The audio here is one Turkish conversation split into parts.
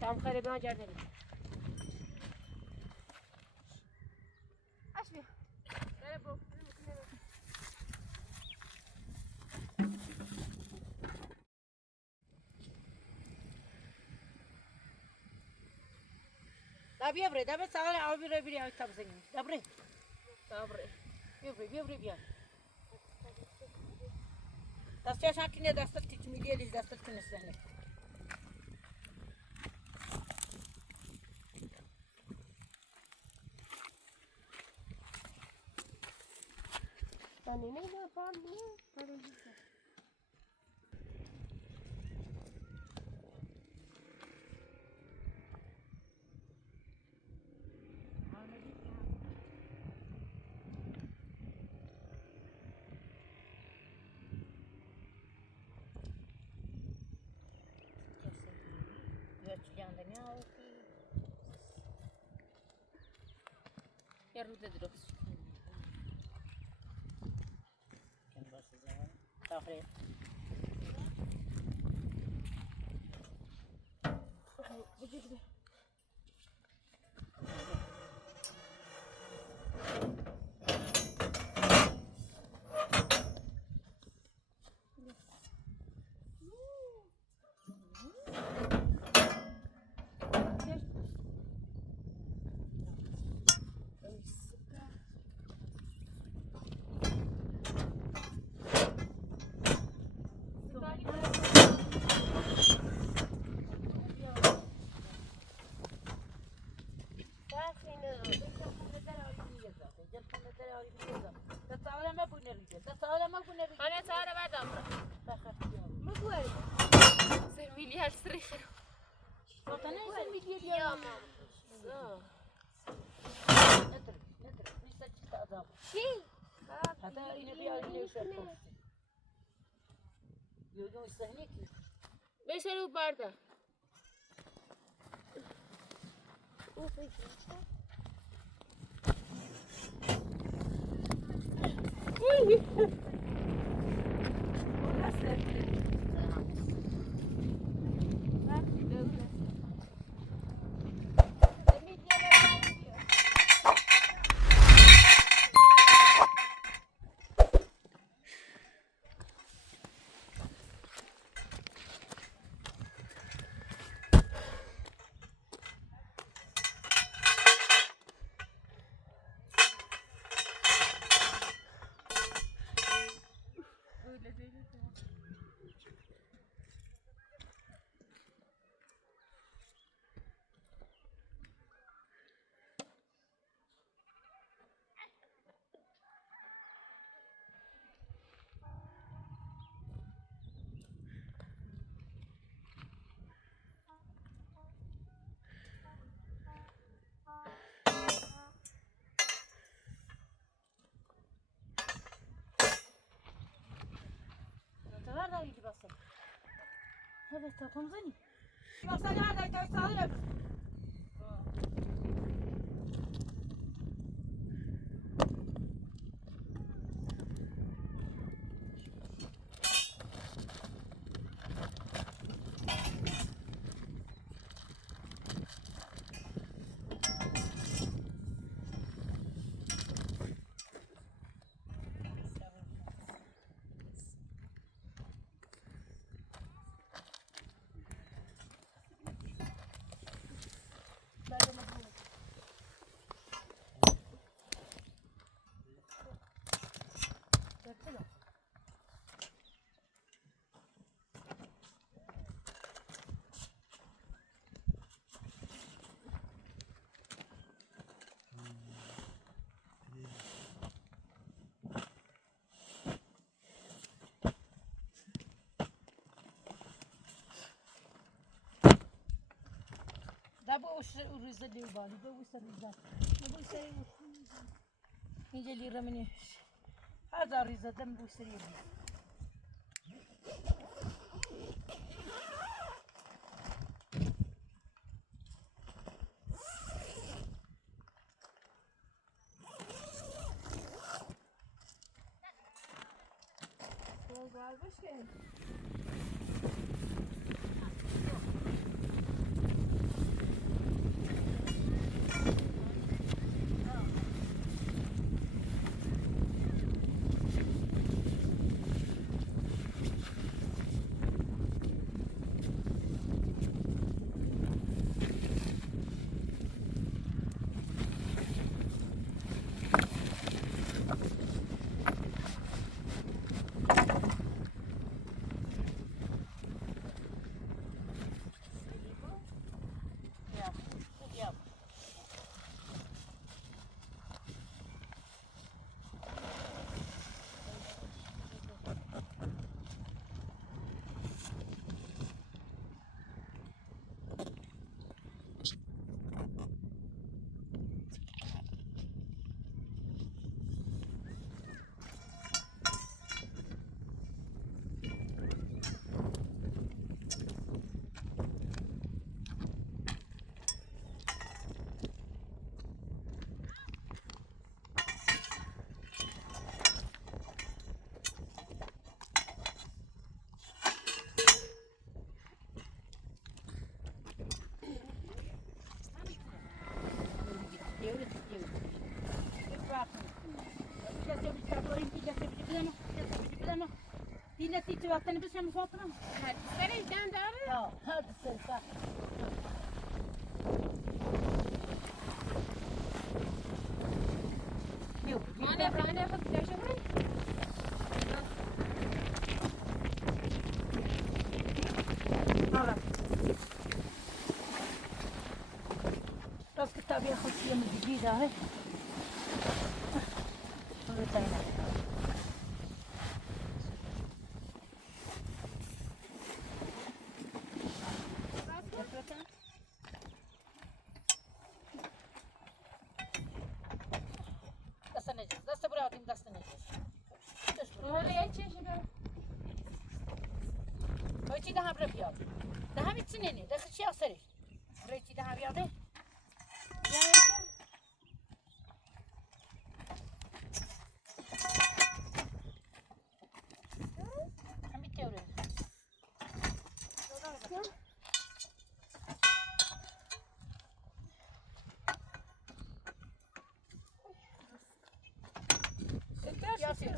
Tam kare bir acar dedim. Aç bir. Böyle bu. Tabii ya bre, tabii sana al bir ya tabii senin. Tabii. Tabii. Bir. Dasta şakine dasta tikmi diye dasta kinesene. Ben ne yapayım? Pardon. Göçlüğünde ne oldu? Yarıda duruyoruz. Kendi başlayacağım. Tahriye. Vücudu. Ana Sara verdem. Bu var. Sen milyar sırrı. Sen milyar diyorum. Nedir? Neyse çıktı adam. Şey. Hatta yine bir aile yaşar konuştu. Gördün istihne ki. Mesela bu barda. Var da iyi basın. Evet, tatamıza ne? Baksana nerede? Sağlıyorum. Da bu o rıza değil bari. Bu rıza. Bu اینجا لیره منی هزار ریزدم بو سری Dina titti vattene possiamo fare? Sarei da andare? No, senza. ما نبرانه خود داشته باید راست کتابی خودی مجدی داره. Reci dah berapa biar? Dah habis sini ni, dah kecil serius. Reci dah biar deh. Ya itu. Ambil kau deh. Ya sih.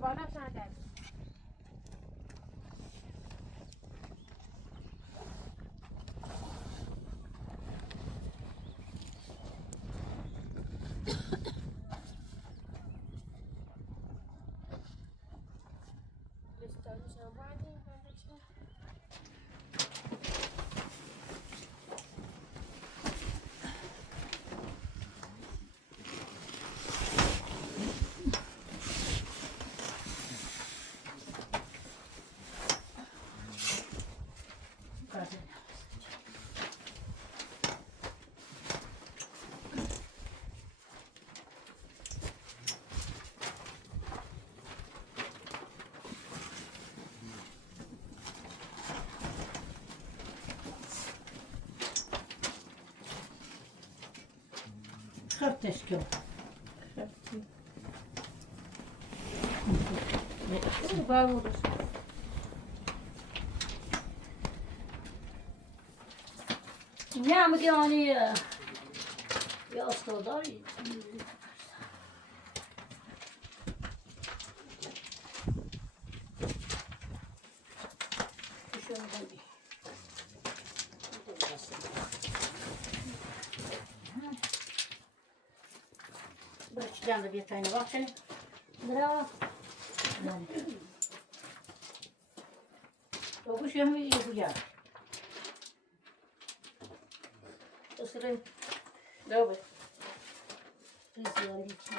بالا صندلی خفتش کن نه میگه آنی یا استاداری Can da bir tane bak senin. Bravo. Yani. Dokuş yemeği yapacağım. Isırayım. Bravo. Kızıyor gitsin.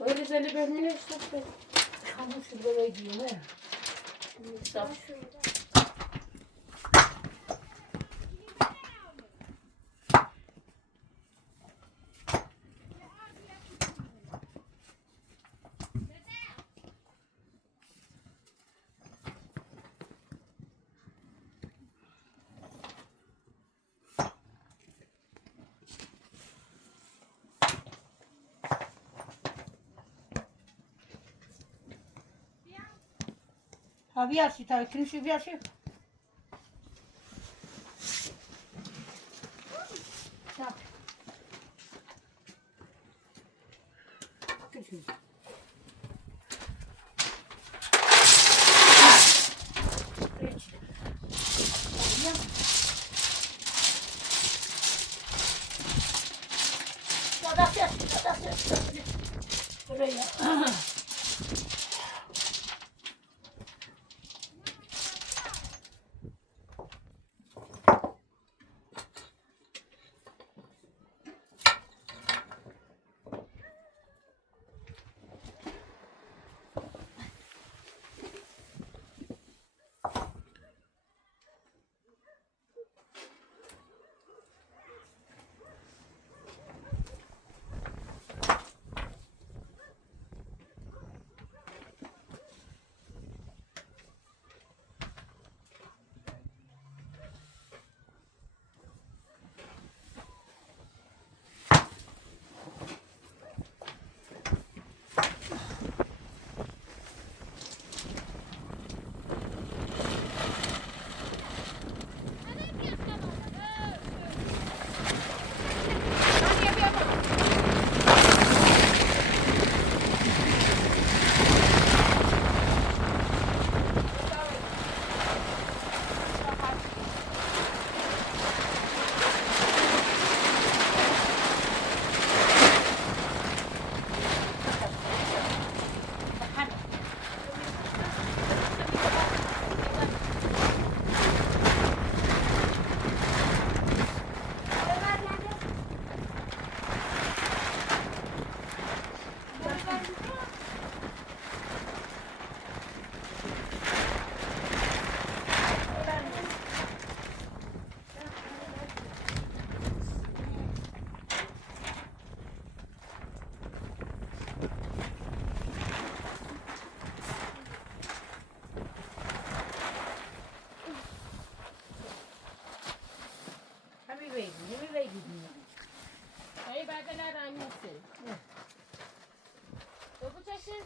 Öyle seni ben ne işte. Hamur şurada gidiyor ha. Sağ. Ha bir yaşı tabii. Kim şu bir yaşı? Tak. Kim şu? Geç. Ya. Dadas. Buraya. Yemeğe gidiyor. Hayır bebeler annesi. Bu çeşit.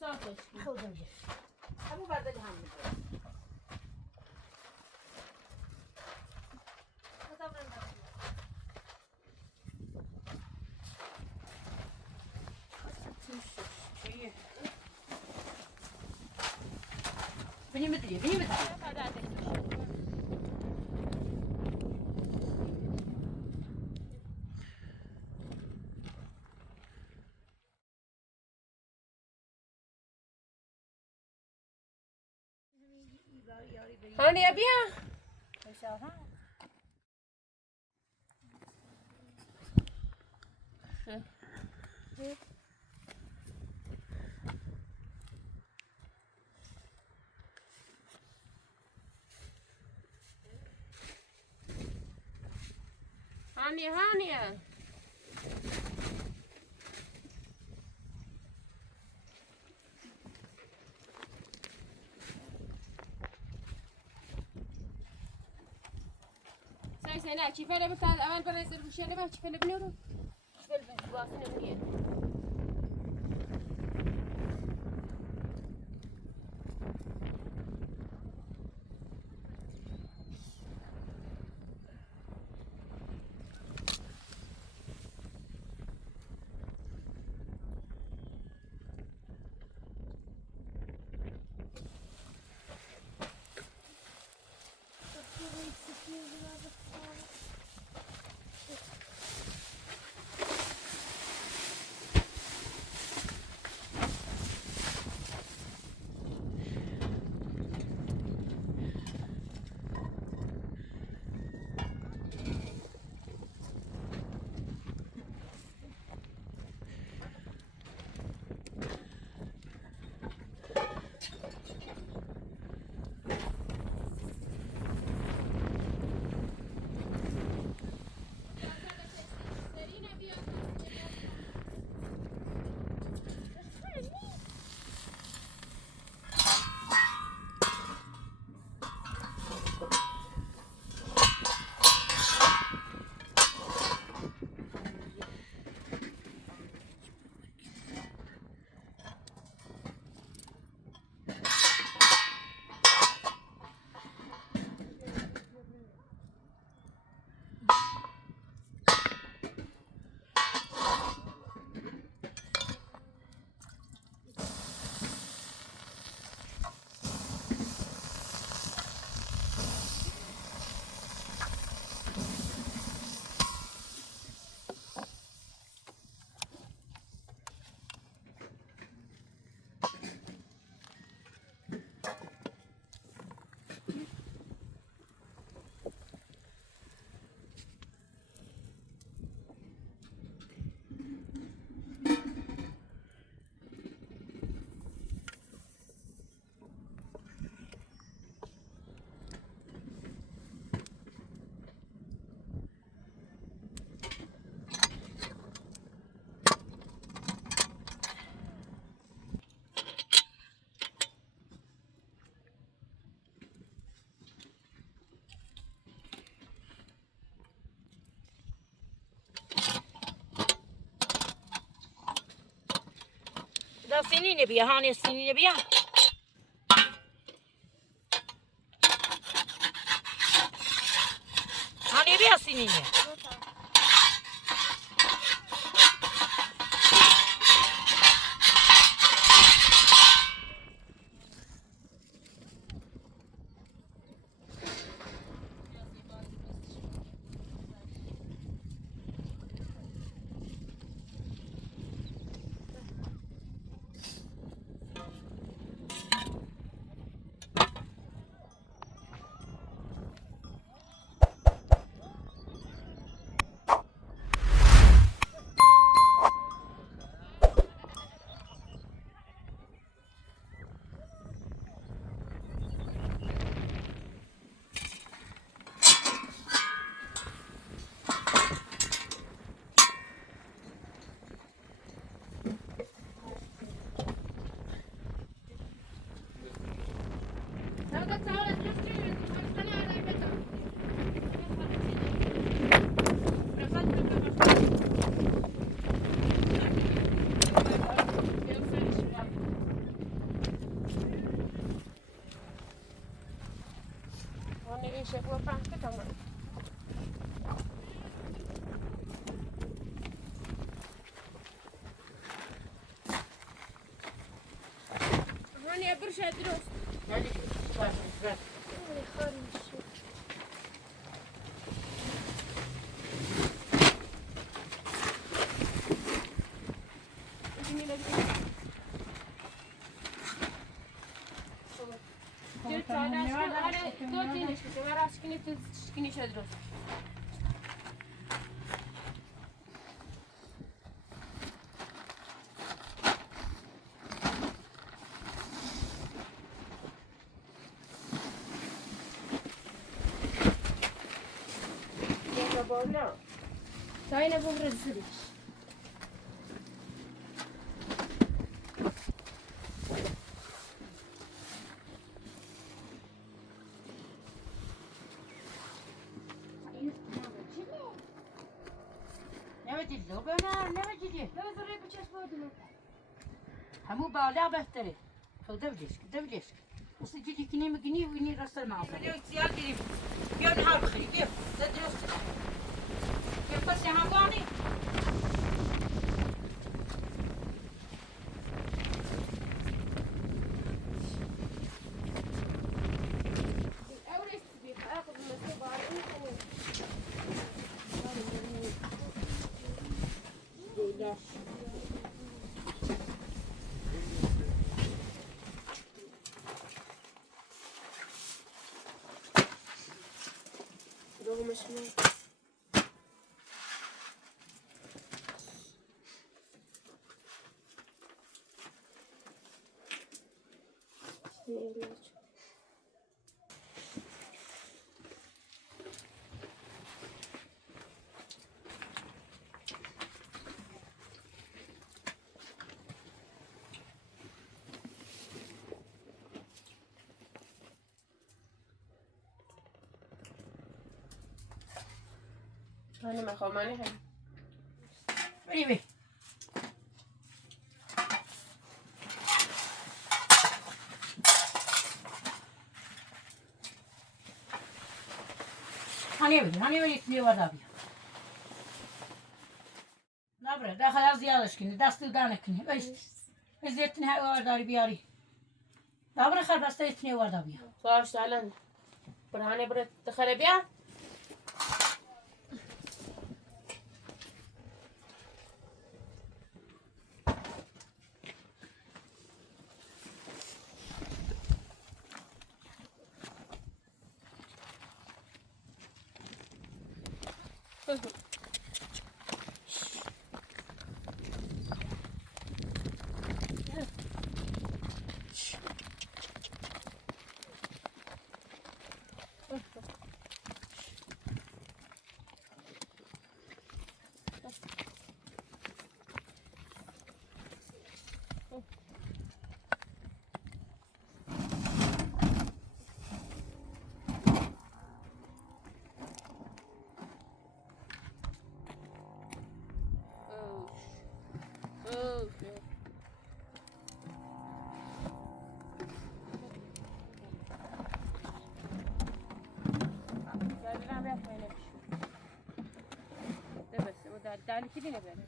Sağ çeşit. Kıldırıcı. Ha bu bardak hamur. Beni mi diyor? Beni mi diyor? Hani ya bir ya. Hani ya. Sen çifere bir tane evvel bana bir şeyle ben çifere biniyorum. Çifere bir buasını biniyorum. سینینه بیا هانی سینینه بیا هانی بیا سینینه هاني برش درست هانی بس Sayına bu rezil. نمی دیدی نه نمی دیدی Lazır yapacağız bu adamı. همو بالا بهتره خب دبلش وصل جدي كني مقني ويني راسل معه اليوم زيادة دي يوم نهار بخير كيف تدرس كيف بس يا هواني أول يستبيح آخذ من الصباح رغم شنو أنا ما خماني هاي بري بي هاني بي يتني ودا بي نبره داخل زيادش کنی دست دانه کنی از یتنی های ورداری بیاری نبره خر بسته یتنی وردا بیا صارش الان برهاني برد تخرب يا Tane kili ne böyle?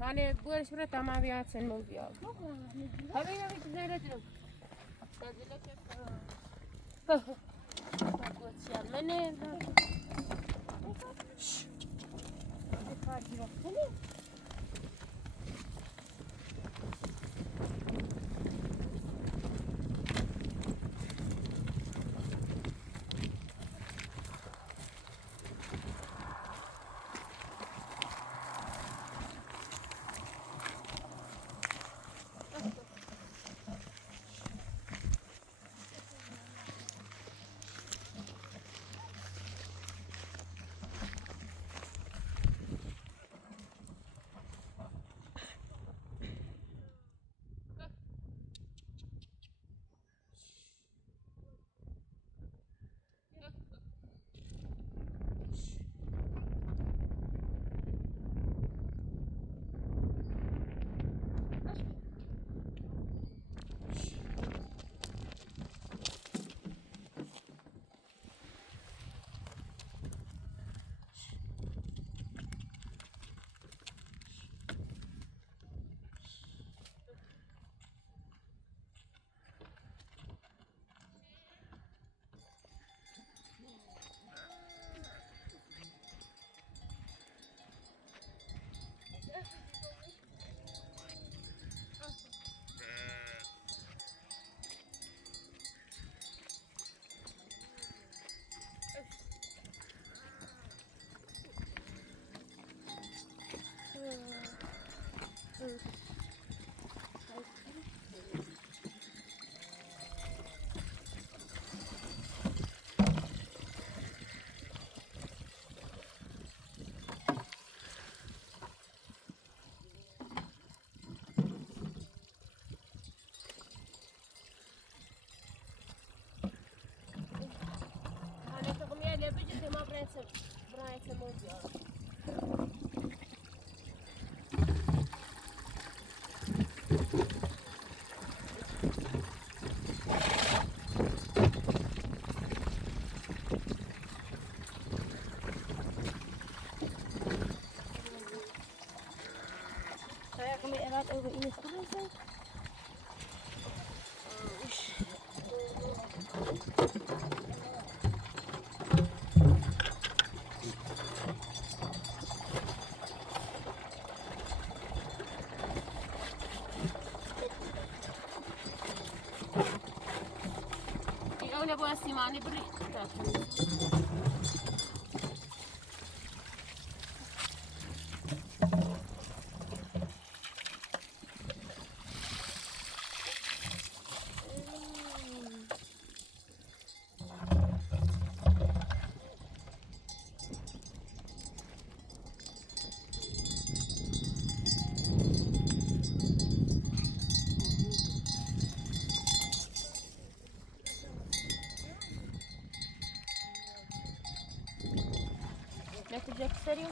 Hani bu arada tamam ya sen mi oluyor? Tabii ya bir güzel ederim. Bak bu ne? Şşş. Hadi bakalım. Брать самого. Saya kami erat over ini sekarang. Ikaw na po si Manny Bri. Yapacak serio.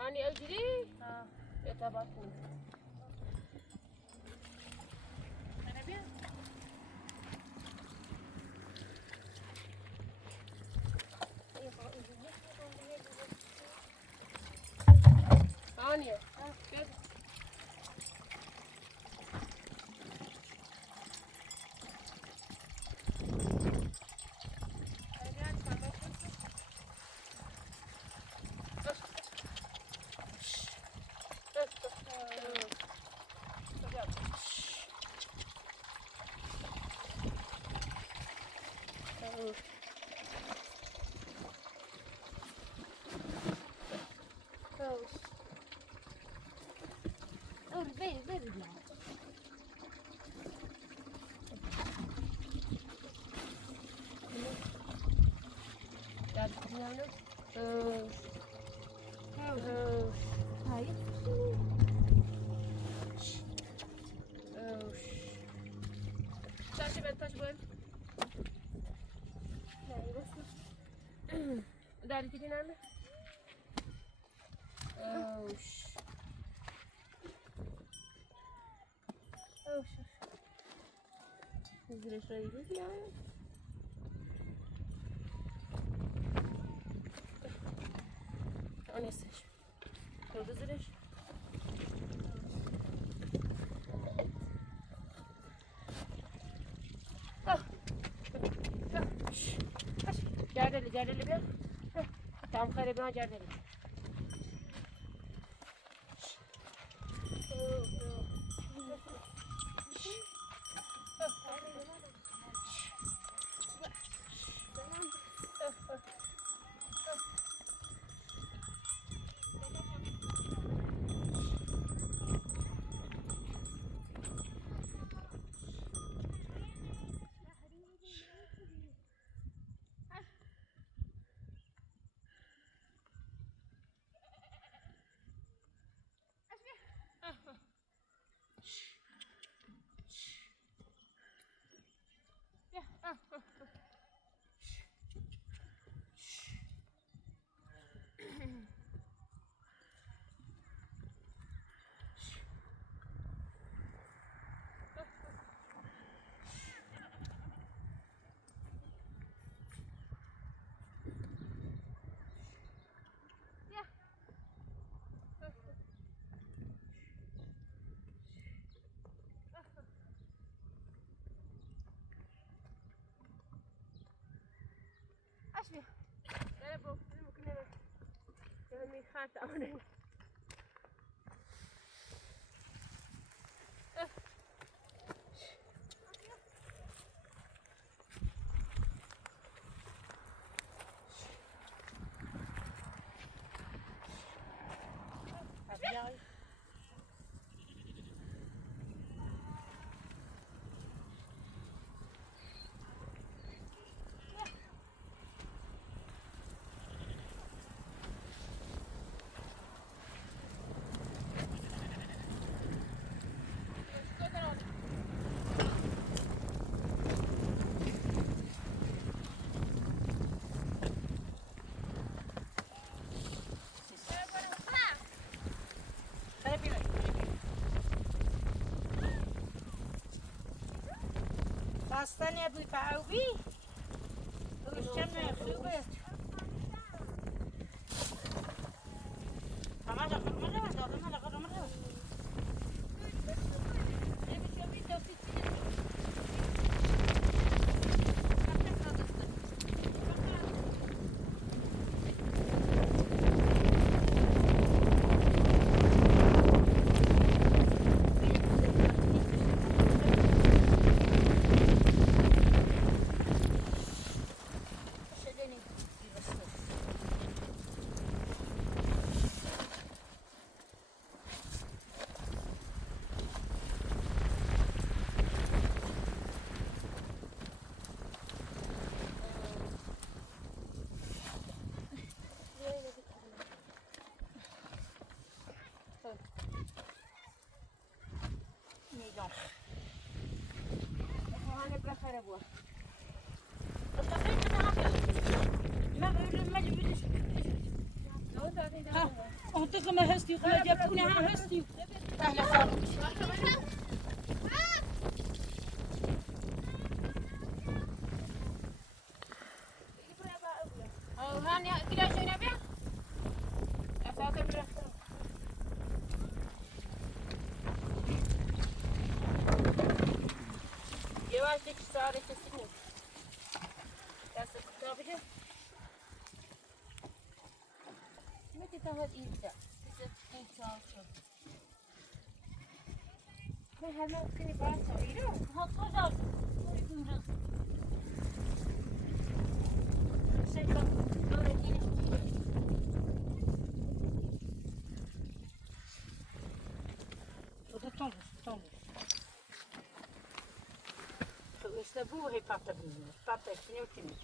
Hani ödülü? Ha. Tabaklı. Ana bir. آنیه بده Very Hayır. Taşı ver, taş ver. Dari gidin anne. Zile şuraya gidiyoruz ya. O neyse. Orada zile. جردلی بیا تام خیلی بیا جردلی أشبه لا بروك ممكن يعني خاطئ أنا خواستن ابوی تعوبی روشن خوبه همه منطقة ما هستي وما جابونها هستي أهلا صاروا هاني كده شو نبي؟ أساسا saat 2 saat kesin. Ders kurtarabilir. متى تاخذ إيدك؟ إذا تكون تعرف. ما هذا ممكن يبقى صغيرة. هالصجر. يكون رز. شايفة أنا كذا. وده تنظف تنظف. يسلبوه هي بطة بني بطة كني وكني.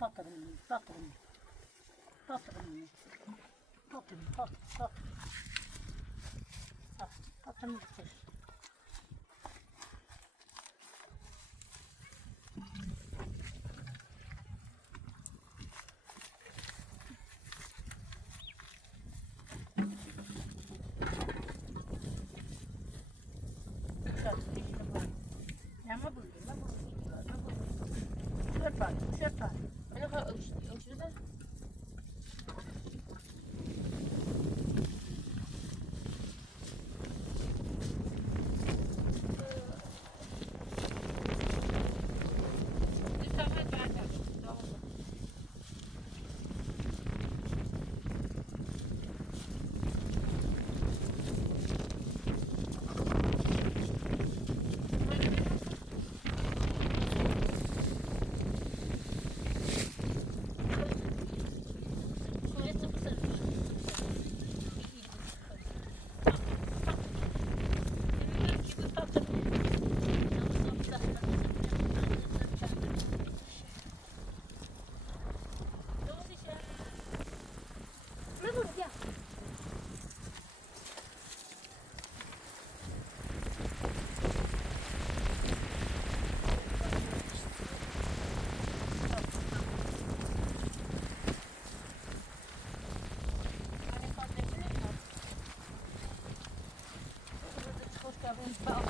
بطة بني بطة بني بطة بني بطة بني بطة بطة. صح بطة بني كتير. Ya ma buluyor, ma buluyor, ma buluyor. Şöpar, şöpar. أنا وش ده؟ Bak